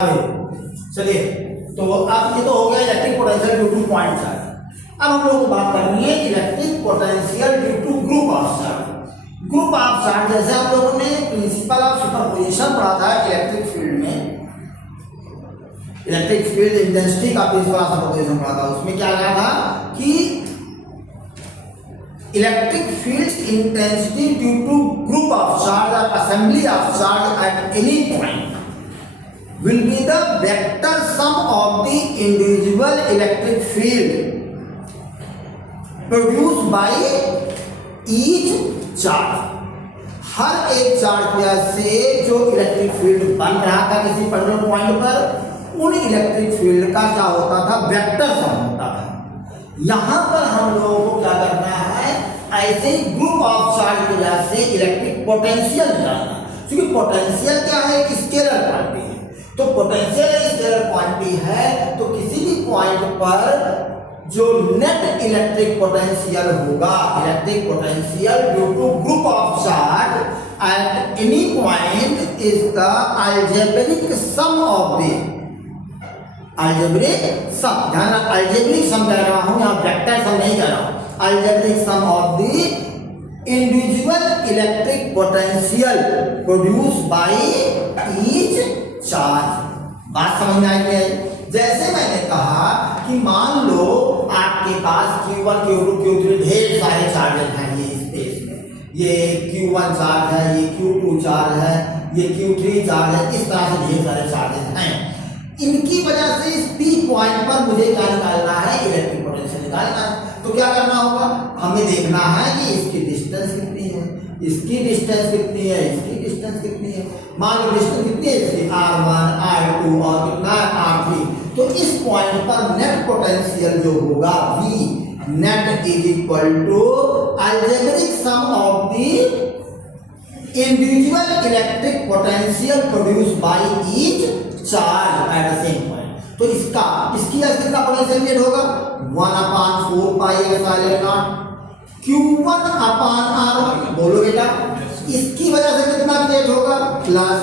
चलिए, तो अब ये तो हो गया electric potential due to point charge. अब हम लोग को बात करनी है electric potential due to group of charge. Group of charge जैसे हम लोगों ने प्रिंसिपल ऑफ सुपरपोजिशन पढ़ा था इलेक्ट्रिक फील्ड में, इलेक्ट्रिक फील्ड इंटेंसिटी का प्रिंसिपल ऑफ सुपरपोजिशन पढ़ा था। उसमें क्या कहा था कि electric field intensity due to group of charge और assembly of charge at any point will be the vector sum of the individual electric field produced by each charge। हर एक charge की वजह से जो इलेक्ट्रिक फील्ड बन रहा था किसी पर्टिकुलर पॉइंट पर, उन इलेक्ट्रिक फील्ड का क्या होता था, वेक्टर सम होता था। यहां पर हम लोगों को क्या करना है, ऐसे ही ग्रुप ऑफ चार्ज की वजह से इलेक्ट्रिक पोटेंशियल निकालना। क्योंकि पोटेंशियल क्या है, एक स्केलर क्वांटिटी है। तो पोटेंशियल स्केलर क्वांटिटी है, तो किसी भी पॉइंट पर जो नेट इलेक्ट्रिक पोटेंशियल होगा, electric potential due to group of charge at any point is the algebraic sum of the algebraic sum. ध्यान रखना, अलजेब्रिक सम कह रहा हूं, यहां वेक्टर सम नहीं कह रहा हूं। Algebraic sum of the individual electric potential produce by each charge. बात समझ में आई है? जैसे मैंने कहा कि मान लो आपके पास Q1, Q2, Q3 ढेर सारे चार्जेस हैं ये स्पेस में। ये Q1 चार्ज है, ये Q2 चार्ज है, ये Q3 चार्ज है, इस तरह से ढेर सारे चार्जेस हैं। इनकी वजह से इस P पॉइंट पर मुझे क्या निकालना है, इलेक्ट्रिक पोटेंशियल निकालना है। तो क्या करना होगा, हमें देखना है कि इसकी डिस्टेंस कितनी है, इसकी डिस्टेंस कितनी है, इसकी डिस्टेंस कितनी है। मान लो डिस्टेंस कितनी है इसकी, R1, R2 और कितना है R3। तो इस पॉइंट पर नेट पोटेंशियल जो होगा V net is equal to algebraic sum of the individual electric potential produce by each charge at the same point. तो इसकी कितना पोटेंशियल क्रिएट होगा, 1/4 pi epsilon naught Q1 upon R1। बोलो बेटा, इसकी वजह से कितना क्रिएट होगा, plus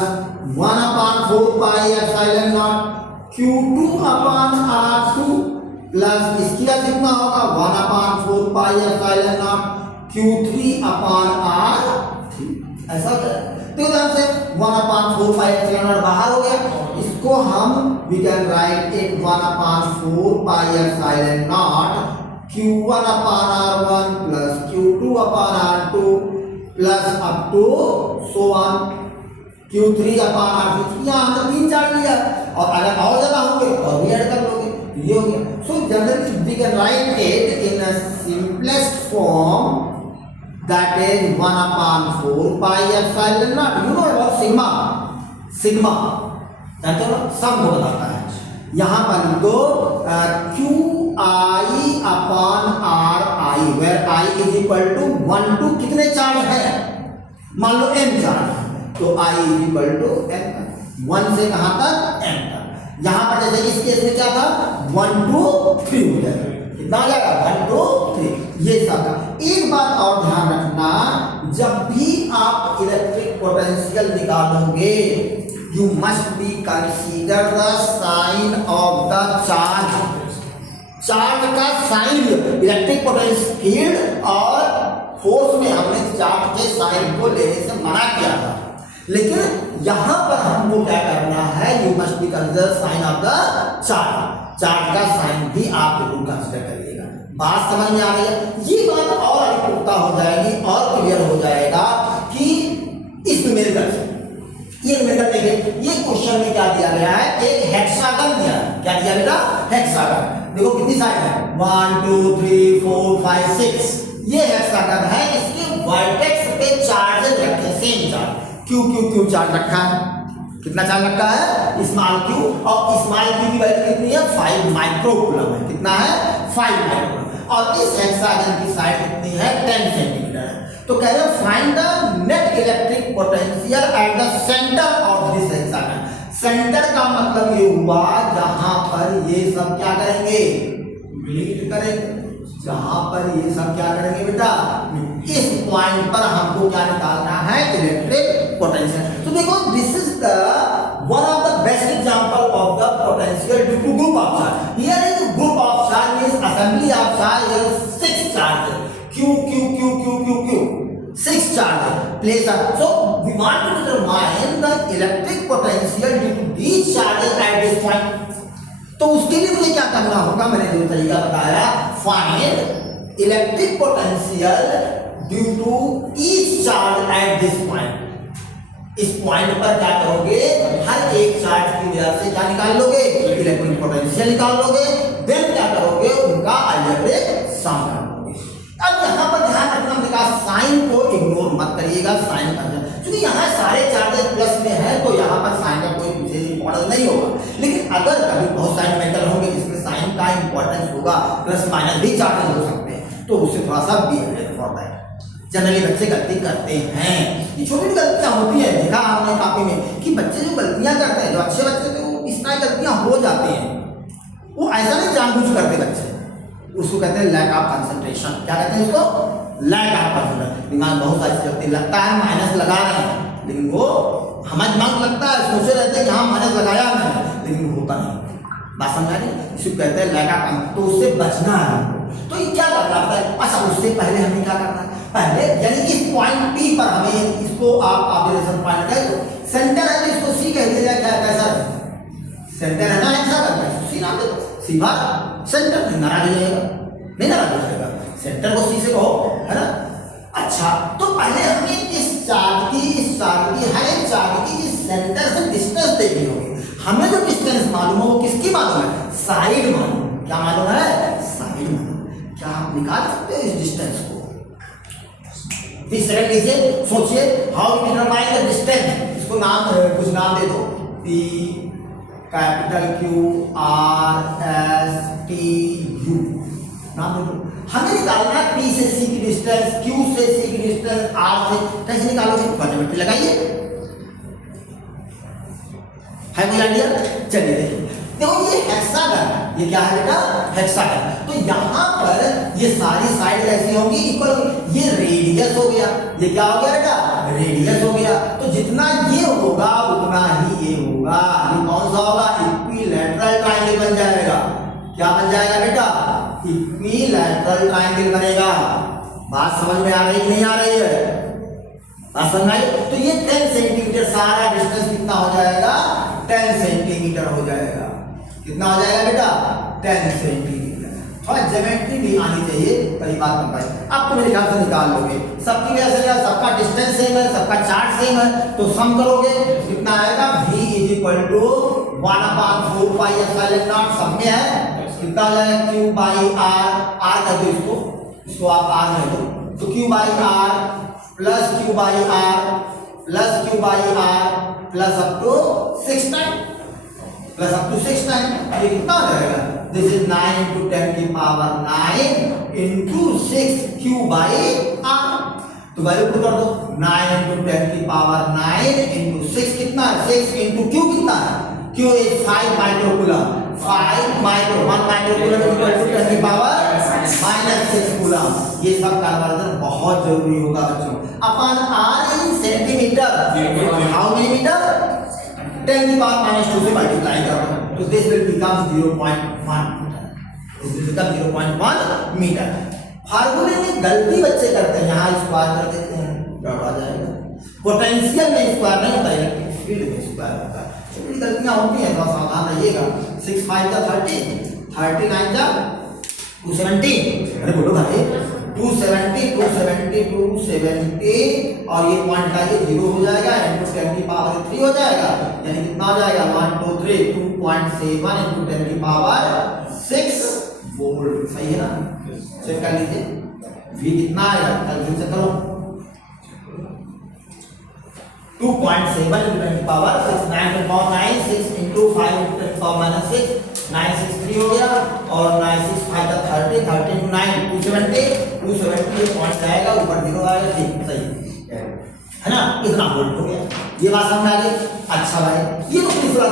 1/4 pi epsilon not Q2 upon R2 plus इसकी वजह से कितना होगा, 1/4 pi epsilon not Q3 upon R3। ऐसा होता है। तो ध्यान से 1/4 पाई एप्सिलॉन नॉट बाहर हो गया, इसको हम we can write it 1/4 pi epsilon naught Q1 upon R1 plus Q2 upon R2 plus up to so on Q3 upon R3। यहाँ हमने 3 चार्ज लिया, और अगर और ज्यादा होंगे और भी ऐड कर लोगे, ये हो गया। So generally we can write it in a simplest form, that is 1/4 pi epsilon naught. You know about sigma, sigma जानते हो ना, सम को बताता है। यहाँ पर लिखो QI upon RI, where I is equal to 1 to कितने चार्ज है, मान लो M चार्ज है, तो I is equal to M, 1 से कहां तक, M तक। यहाँ पर जैसे इस केस में क्या था, 1 to 3 हो जाएगा, कितना आ जाएगा, 1 to 3। ये सब एक बात और ध्यान रखना, जब भी आप इलेक्ट्रिक पोटेंशियल निकालोगे, you must be consider the sign of the charge। Charge का साइन, इलेक्ट्रिक पोटेंशियल फील्ड और फोर्स में हमने चार्ज के साइन को लेने से मना किया था, लेकिन यहां पर हमको क्या करना है, you must be consider sign of the charge. Charge का साइन भी आप जरूर कंसीडर करिएगा। बात समझ में आ रही है? ये बात और पुख्ता हो जाएगी और क्लियर हो जाएगा कि इस न्यूमेरिकल से ये न्यूमेरिकल देखिए, ये क्वेश्चन में क्या दिया गया है, एक हेक्सागन दिया है। क्या दिया बेटा, हेक्सागन। देखो कितनी साइड है, 1 2 3 4 5 6। ये हेक्सागन है, इसके वर्टेक्स पे चार्जेस रखे, सेम चार्ज Q चार्ज रखा है। कितना चार्ज रखा है, स्मॉल q, और स्मॉल q की वैल्यू कितनी है, 5 माइक्रोकूलम है। कितना है, 5 माइक्रोकूलम। और इस हेक्सागन की साइड कितनी है, 10 सेंटीमीटर है। तो कह रहे find the net electric potential at the centre of this hexagon. Centre का मतलब ये हुआ जहां पर ये सब क्या करेंगे, मीट करेंगे। जहां पर ये सब क्या करेंगे बेटा, इस पॉइंट पर हमको क्या निकालना है, इलेक्ट्रिक पोटेंशियल। तो देखो this is the one of the best example place. So we want to determine the electric potential due to these charges at this point. तो उसके लिए मुझे क्या करना होगा, मैंने जो तरीका बताया, find electric potential due to each charge at this point. इस पॉइंट पर क्या करोगे, हर एक चार्ज की वजह से क्या निकाल लोगे, इलेक्ट्रिक पोटेंशियल निकाल लोगे. देन क्या करोगे, उनका अलजेब्रिक सम कर लोगे. अब यहाँ पर ध्यान रखना, हमने कहा साइन को इग्नोर मत करिएगा. साइन क्योंकि यहाँ सारे चार्जेस प्लस में है तो यहाँ पर साइन का कोई विशेष इंपॉर्टेंस नहीं होगा. लेकिन अगर कभी बहुत सारे मेटल होंगे जिसमें साइन का इंपॉर्टेंस होगा, प्लस माइनस भी चार्जेस हो सकते हैं, तो उससे थोड़ा सा बी फॉर दैट. जनरली बच्चे गलती करते हैं, ये छोटी छोटी गलतियां होती हैं. देखा हमने काफी में कि बच्चे जो गलतियां करते हैं, जो अच्छे बच्चे थे वो इस तरह गलतियां हो जाती हैं. वो ऐसा नहीं जानबूझ करते बच्चे, उसको कहते हैं लैक ऑफ कंसंट्रेशन. क्या कहते हैं उसको, लैक ऑफ कंसंट्रेशन. दिमाग बहुत सारी चलती लगता है माइनस लगा रहे हैं, लेकिन वो हमारा दिमाग लगता है, सोचे रहते हैं कि हाँ माइनस लगाया हमने, लेकिन होता नहीं. बात समझा रही, इसे कहते हैं लैक ऑफ. तो उससे बचना है. तो ये क्या करना है, अच्छा उससे पहले हमें क्या करना है, पहले यानी इस पॉइंट पी पर हमें इसको आप ऑब्जर्वेशन पॉइंट कह दो. सेंटर है तो इसको सी कह दिया जाए. क्या कैसा सेंटर है ना, ऐसा करना है, सी नाम दे दो. सी बार सेंटर नहीं नाराज हो जाएगा, नहीं नाराज हो जाएगा. सेंटर को सी से कहो, है ना. अच्छा तो पहले हमें इस चार्ज की हर एक चार्ज की इस सेंटर से डिस्टेंस देखनी होगी. हमें जो डिस्टेंस मालूम है वो किसकी मालूम है, साइड मालूम. क्या मालूम है, साइड मालूम. क्या आप निकाल सकते हो इस डिस्टेंस को. तीसरे लीजिए, सोचिए how we determine the distance. इसको नाम कुछ नाम दे दो, P capital Q R S T U नाम दे दो. हमें निकालना है पी से सी की डिस्टेंस, क्यू से सी की डिस्टेंस, आर से. कैसे निकालोगे, ज्योमेट्री लगाइए. है कोई आइडिया, चलिए देखिए. देखो ये हेक्सागन है, ये क्या है बेटा, हेक्सागन. तो यहाँ पर ये सारी साइड कैसी होंगी, इक्वल. ये रेडियस हो गया, ये क्या हो गया बेटा, रेडियस हो गया. तो जितना ये होगा उतना ही ये होगा. ये कौन सा होगा, इक्विलैटरल ट्रायंगल बन जाएगा. क्या बन जाएगा बेटा, इक्विलैटरल ट्रायंगल बनेगा. बात समझ में आ रही कि नहीं आ रही है, बात समझ आई. तो ये 10 सेंटीमीटर सारा डिस्टेंस कितना हो जाएगा, 10 सेंटीमीटर हो जाएगा. कितना हो जाएगा बेटा, 10 सेंटीमीटर. थोड़ा ज्योमेट्री भी आनी चाहिए, कई बात बन पाए. अब तो मेरे ख्याल से निकाल लोगे. सबकी वजह से यार सबका डिस्टेंस सेम है, सबका चार्ज सेम है, तो सम करोगे कितना आएगा, v is equal to 1/4 pi epsilon naught. सब में है कितना हो जाएगा, q बाई r कर दो इसको आप r कर दो. तो q by r plus q by r plus q by r plus up to 6 time, plus up to 6 time. ये कितना हो जाएगा, दिस इज 9 into 10 की power 9 into 6 q by r. तो वैल्यू पुट कर दो, 9 into 10 की पावर 9 into 6 कितना है, 6 into q कितना है, q is 5 microcoulomb. 5 micro 1 microcoulomb equal to 10 की पावर -6 कूलम. ये सब कन्वर्जन बहुत जरूरी होगा बच्चों. अपन r in centimetre, how many metre, 10 की पावर -2 से मल्टीप्लाई करो. तो this will become 0.1 metre. This will become 0.1 metre. फार्मूले में गलती बच्चे करते हैं, यहाँ स्क्वायर कर देते हैं, गड़बड़ा जाएगा. पोटेंशियल में स्क्वायर नहीं होता, इलेक्ट्रिक फील्ड में स्क्वायर होता है. छोटी गलतियां होती हैं, थोड़ा सावधान रहिएगा. 6 5 का 30, 39 का 270. अरे बोलो भाई, 270 और ये पॉइंट का ये 0 हो जाएगा, इनटू 10 की पावर 3 हो जाएगा. यानी कितना हो जाएगा, 1 2 3 2.7 इनटू 10 की पावर 6 वोल्ट. सही है ना, चेक कर लीजिए. v कितना आएगा, कैलकुलेट से करो. 2.7 into 10 की power 6, 9 into power 9, 6 into 5 into 10 की पावर -6, 963 हो गया. और 965 का 30, 30 into 9 270 ये पॉइंट आएगा, ऊपर 0 आएगा. ठीक सही है ना, इतना वोल्ट हो गया. ये बात समझ आ गई. अच्छा भाई, ये तो तीसरा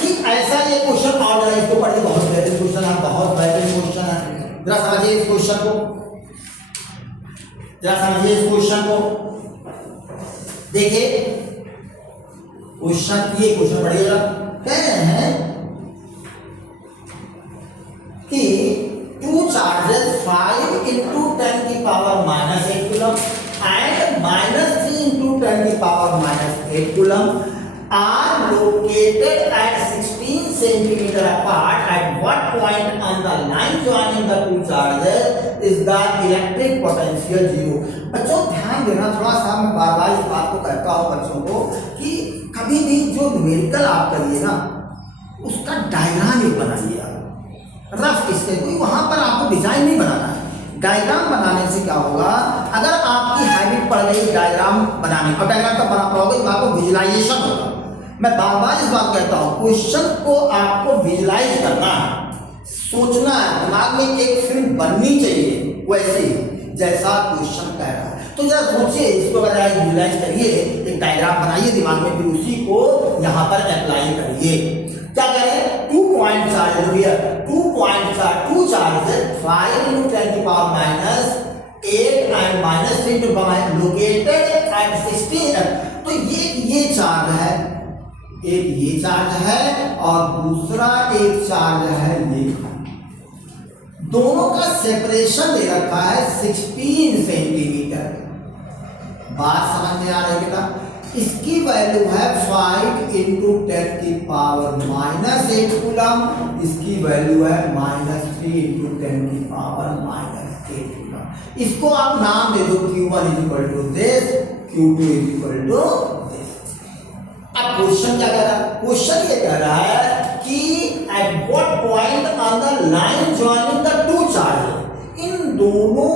ठीक ऐसा ये क्वेश्चन और है, इसको पढ़िए. बहुत बेहतरीन क्वेश्चन है, बहुत बेहतरीन क्वेश्चन है. जरा समझिए इस क्वेश्चन को, जरा समझिए इस क्वेश्चन को. देखिए क्वेश्चन, ये क्वेश्चन पढ़िएगा. कह रहे हैं कि 2 चार्जेस 5 into 10 की power -8 coulomb and -3 into 10 coulomb are located at 16 centimeter apart. At what point on the line joining the two charges is the electric potential zero? बच्चों ध्यान देना, थोड़ा सा मैं बार बार इस बात को कहता हूँ बच्चों को कि कभी भी जो न्यूमेरिकल आप करिए ना उसका डायग्राम एक बनाइए आप, रफ इसके कोई वहां पर आपको डिजाइन नहीं बनाना है। डायग्राम बनाने से क्या होगा, अगर आपकी हैबिट पड़ गई डायग्राम बनाने, और डायग्राम कब बना पाओगे जब आपको विजुअलाइजेशन होगा। मैं बार बार इस बात कहता हूँ, क्वेश्चन को आपको विजुअलाइज करना है, सोचना है, दिमाग में एक फिल्म बननी चाहिए वैसे जैसा क्वेश्चन कह रहा है। तो जरा सोचिए इसको, अगर आप विजुअलाइज करिए, एक डायग्राम बनाइए दिमाग में, फिर उसी को यहाँ पर अप्लाई करिए। क्या करें, 2 पॉइंट चार्ज हो गया, 2 point charge, 2 charges 5 × 10⁻⁸ and -3 located at 16। तो ये चार्ज है, एक ये चार्ज है और दूसरा एक चार्ज है ये, दोनों का सेपरेशन दे रखा है 16 सेंटीमीटर। बात समझ में आ रही है बेटा? इसकी वैल्यू है 5 × 10⁻⁻8 कूलम, इसकी वैल्यू है -3 × 10⁻⁸ कूलम। इसको आप नाम दे दो, Q1 = this, Q2 = this। अब क्वेश्चन क्या कह रहा है? क्वेश्चन ये कह रहा है कि at what point on the line joining the two charge, इन दोनों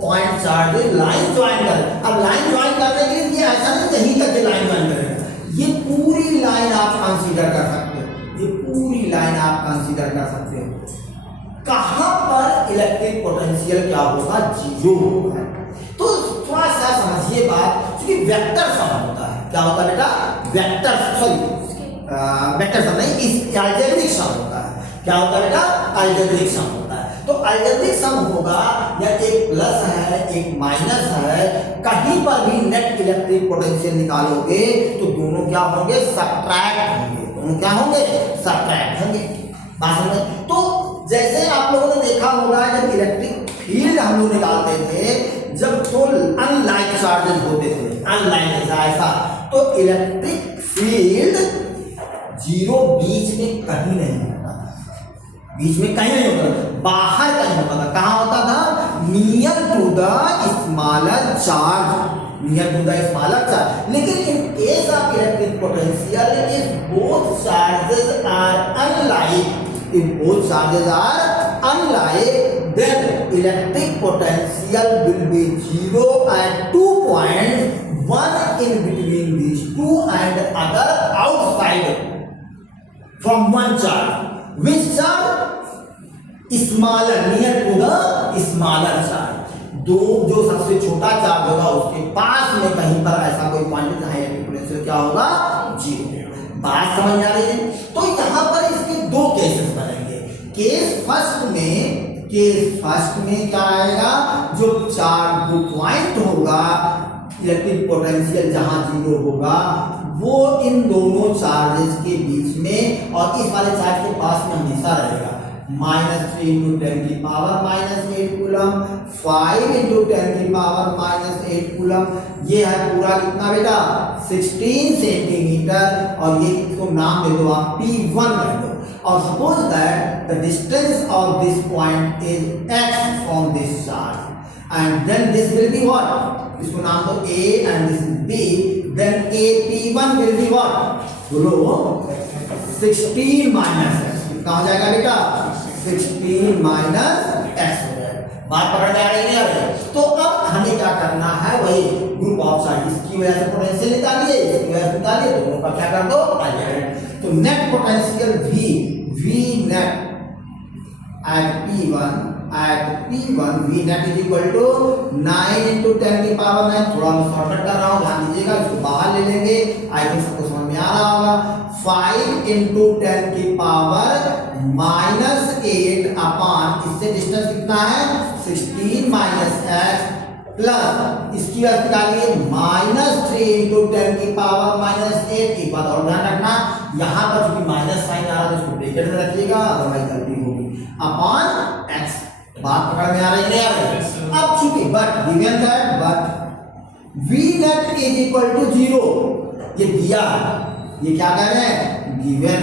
पॉइंट चार्ज लाइन ज्वाइन कर। अब लाइन ज्वाइन करने के लिए ये ऐसा नहीं यहीं तक लाइन ज्वाइन करेगा, ये पूरी लाइन आप कंसीडर कर सकते हो, ये पूरी लाइन आप कंसीडर कर सकते हो। कहां पर इलेक्ट्रिक पोटेंशियल क्या होगा, 0 होगा। तो थोड़ा सा समझिए बात, क्योंकि वेक्टर सम होता है। क्या होता है बेटा? वेक्टर, सॉरी वेक्टर सम नहीं, इस अलजेब्रिक सम होता है। क्या होता है बेटा? अलजेब्रिक सम होता है। तो अलजेब्रिक सम होगा या एक प्लस है एक माइनस है, कहीं पर भी नेट इलेक्ट्रिक पोटेंशियल निकालोगे तो दोनों क्या होंगे, सब्ट्रैक्ट होंगे। दोनों क्या होंगे, सब्ट्रैक्ट होंगे। बात समझ? तो जैसे आप लोगों ने देखा होगा जब इलेक्ट्रिक फील्ड हम लोग निकालते थे, जब तो अनलाइक चार्जेस होते थे, अनलाइक ऐसा, तो इलेक्ट्रिक फील्ड 0 बीच में कहीं नहीं होता था, बीच में कहीं नहीं होता था, बाहर कहीं होता था। कहाँ होता था? Near to the smaller charge, near to the smaller charge. लेकिन in case of electric potential, if both charges are unlike, if both charges are unlike, then electric potential will be 0 at 2 points, one in between these two and other outside from one charge. Which charge? Smaller, near to the smaller charge. दो जो सबसे छोटा charge होगा उसके पास में कहीं पर ऐसा कोई पॉइंट जहां इलेक्ट्रिक पोटेंशियल क्या होगा, 0। बात समझ आ रही है? तो यहां पर इसके 2 केसेस बनेंगे। केस फर्स्ट में क्या आएगा, जो चार्ज जो पॉइंट होगा इलेक्ट्रिक पोटेंशियल जहां 0 होगा, वो इन दोनों चार्जेस के बीच में और इस वाले चार्ज के पास में हमेशा रहेगा। -3 × 10⁻⁸ कूलम, 5 × 10⁻⁸ कूलम। ये है पूरा कितना बेटा, 16 सेंटीमीटर। और ये इसको नाम दे दो आप, P1 कह दो। और suppose that the distance of this point is x from this charge, and then this will be what, इसको नाम दो A and this is B, then A P1 will be what, बोलो 16 - x। कितना हो जाएगा बेटा, 16 - x हो जाएगा। बात पकड़ में आ रही है? तो अब हमें क्या करना है, वही ग्रुप ऑफ चार्ज, इसकी वजह से पोटेंशियल निकालिए, इसकी वजह से निकालिए, दोनों का क्या कर दो, अलजेब्रिक। तो net potential V net at P1 V net is equal to 9 × 10⁻⁹। थोड़ा मैं शॉर्टकट कर रहा हूँ, ध्यान दीजिएगा, इसको बाहर ले लेंगे, आई थिंक सबको समझ में आ रहा होगा। 5 × 10⁻⁻8 अपान, इससे डिस्टेंस कितना है, 16 - x, प्लस इसकी वैल्यू निकालिए -3 × 10⁻⁸। एक बात और ध्यान रखना, यहाँ पर चूंकि माइनस साइन आ रहा है तो इसको ब्रैकेट में रखिएगा, अदरवाइज गलती होगी, अपॉन x। बात पकड़ में आ रही है? अब चूंकि but given that but V net is equal to 0, ये दिया है, ये क्या कह रहे हैं, गिवन।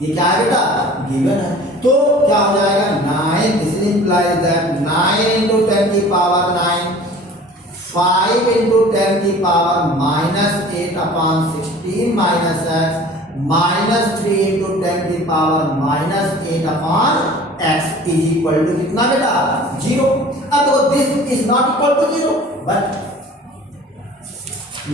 ये क्या है बेटा, गिवन है। तो क्या हो जाएगा 9, दिस इंप्लाइज दैट 9 into 10 की पावर 9, 5 into 10 की power -8 upon 16 minus x, -3 into 10 की power -8 upon x is equal to कितना बेटा, 0। अब देखो this is not equal to 0, but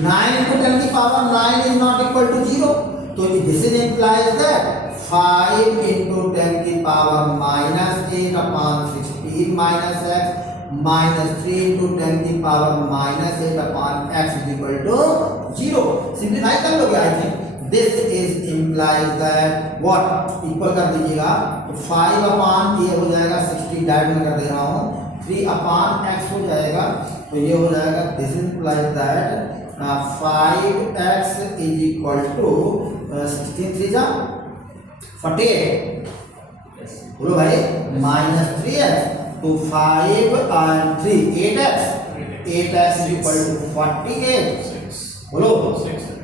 9 into 10 की power 9 is not equal to 0, तो this is implies that 5 into 10 की power -8 upon 16 minus x, -3 into 10 की power -8 upon x is equal to 0। Simplify कर लोगे I think. This is implies that what, equal कर दीजिएगा तो 5 upon ये हो जाएगा 60 डायरेक्ट में कर दे रहा हूँ, 3 अपॉन x हो जाएगा, तो ये हो जाएगा this implies that 5x is equal to 16 3 जा 48, बोलो भाई, -3x, तो 5 और 3 8x, 8x is equal to 48, बोलो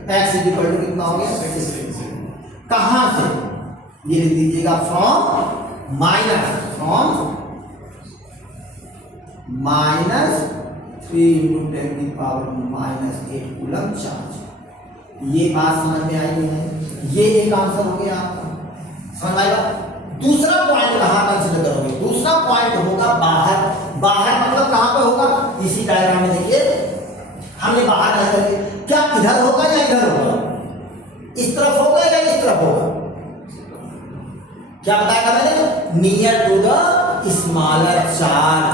x is equal to कितना हो गया 6। कहां से, ये लिख दीजिएगा फ्रॉम -3 into 10 की पावर -8 कूलम चार्ज। ये बात समझ में आई है, ये एक आंसर हो गया आपका, समझ आएगा। दूसरा पॉइंट कहां कंसीडर करोगे, दूसरा पॉइंट होगा बाहर। बाहर मतलब कहां पे होगा, इसी डायग्राम में देखिए हमने बाहर नहीं करके, क्या इधर होगा या इधर होगा, इस तरफ होगा या इस तरफ होगा, क्या बताया मैंने, near to the smaller charge,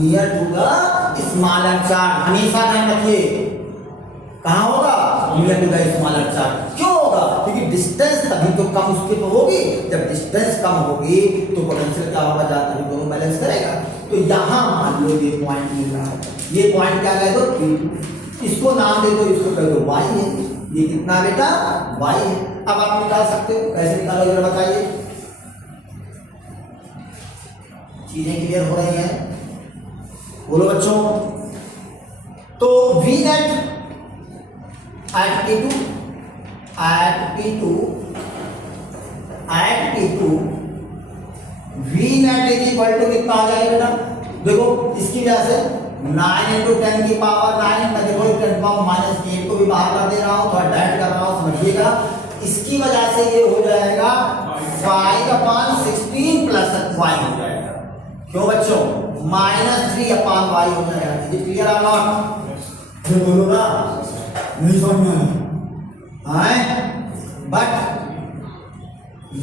near to the smaller charge, हमेशा ध्यान रखिए कहां होगा, near to the smaller charge. क्यों होगा, क्योंकि डिस्टेंस तभी तो कम उसकी तो होगी, जब डिस्टेंस कम होगी तो पोटेंशियल क्या होगा, ज्यादा तभी दोनों बैलेंस करेगा। तो यहां मान लो ये पॉइंट मिल रहा है, ये पॉइंट क्या कह दो P2, इसको नाम दे दो, इसको कह दो y है, ये कितना बेटा y है। अब आप निकाल सकते हो, कैसे निकालोगे जरा बताइए, चीजें क्लियर हो रही हैं, बोलो बच्चों। तो v net at P2 v net is equal to कितना आ जाएगा बेटा, देखो इसकी वजह से 9 into 10 की पावर 9, मैं देखो 10 पावर -8 को भी बाहर कर दे रहा हूँ, थोड़ा डायरेक्ट कर रहा हूँ, समझिएगा। इसकी वजह से ये हो जाएगा 5 upon 16 प्लस y हो जाएगा, क्यों बच्चों, -3 upon y हो जाएगा। ये क्लियर है नॉट, बोलो ना, नहीं समझ में आए। But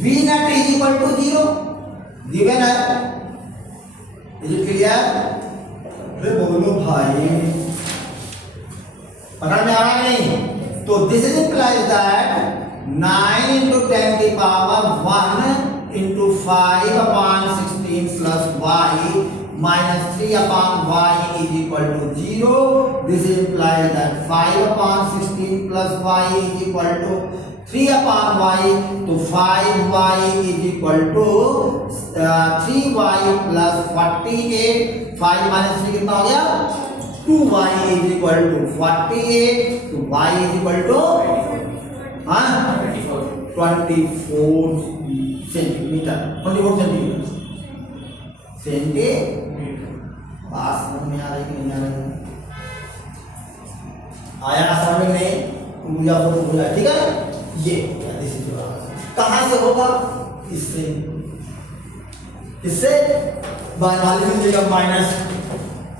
v net is equal to 0 given है, इज इट क्लियर, अरे बोलो भाई, पकड़ में आ रहा नहीं। तो this is implies that 9 into 10 की power 1 into 5 upon 16 plus y -3 upon y is equal to 0. This implies that 5 upon 16 plus y is equal to 3 upon y. तो 5y is equal to 3y plus 48. 5 minus 3 कितना हो गया, 2y is equal to 48. तो y is equal to 24 centimetre, 24 centimetre. बात समझ में आ रही कि नहीं आ रही, आया ना समझ में नहीं, पूजा फोटो भूला, ठीक है। ये कहां से होगा, इससे, इससे वाले में मिलेगा minus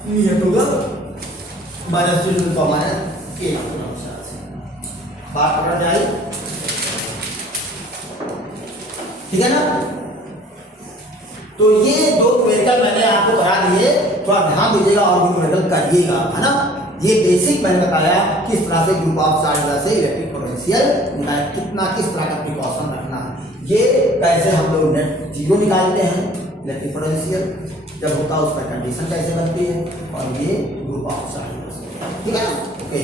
near to the -3 to the -8 बात पकड़ में आई, ठीक है ना। तो ये दो न्यूमेरिकल मैंने आपको करा दिए, थोड़ा ध्यान दीजिएगा और भी न्यूमेरिकल करिएगा, है ना। ये बेसिक मैंने बताया किस तरह से ग्रुप ऑफ चार्ज से इलेक्ट्रिक पोटेंशियल कितना, किस तरह का प्रिकॉशन रखना है, ये कैसे हम लोग नेट जीरो निकालते हैं, इलेक्ट्रिक पोटेंशियल जब होता है उसका कंडीशन कैसे बनती है, और ये ग्रुप ऑफ चार्ज, ठीक है ना। ओके।